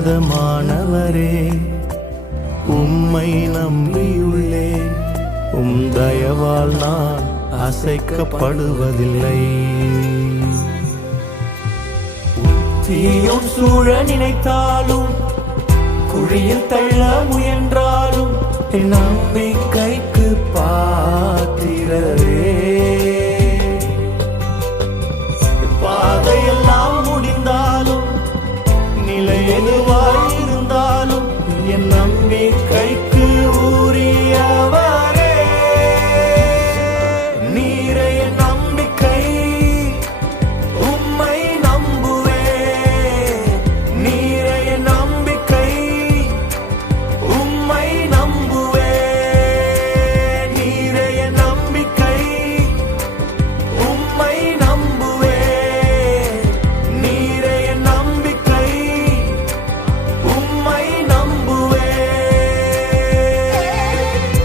உன்னதமானவரே, உம்மை நம்பியுள்ளே, தயவால் நான் அசைக்கப்படுவதில்லை. தீயும் சூழ நினைத்தாலும், குழியில் தள்ள முயன்றாலும், என் நம்பிக்கைக்கு பாத்திரரே. பாதையெல்லாம் முடிந்தாலும், நிலை எதுவா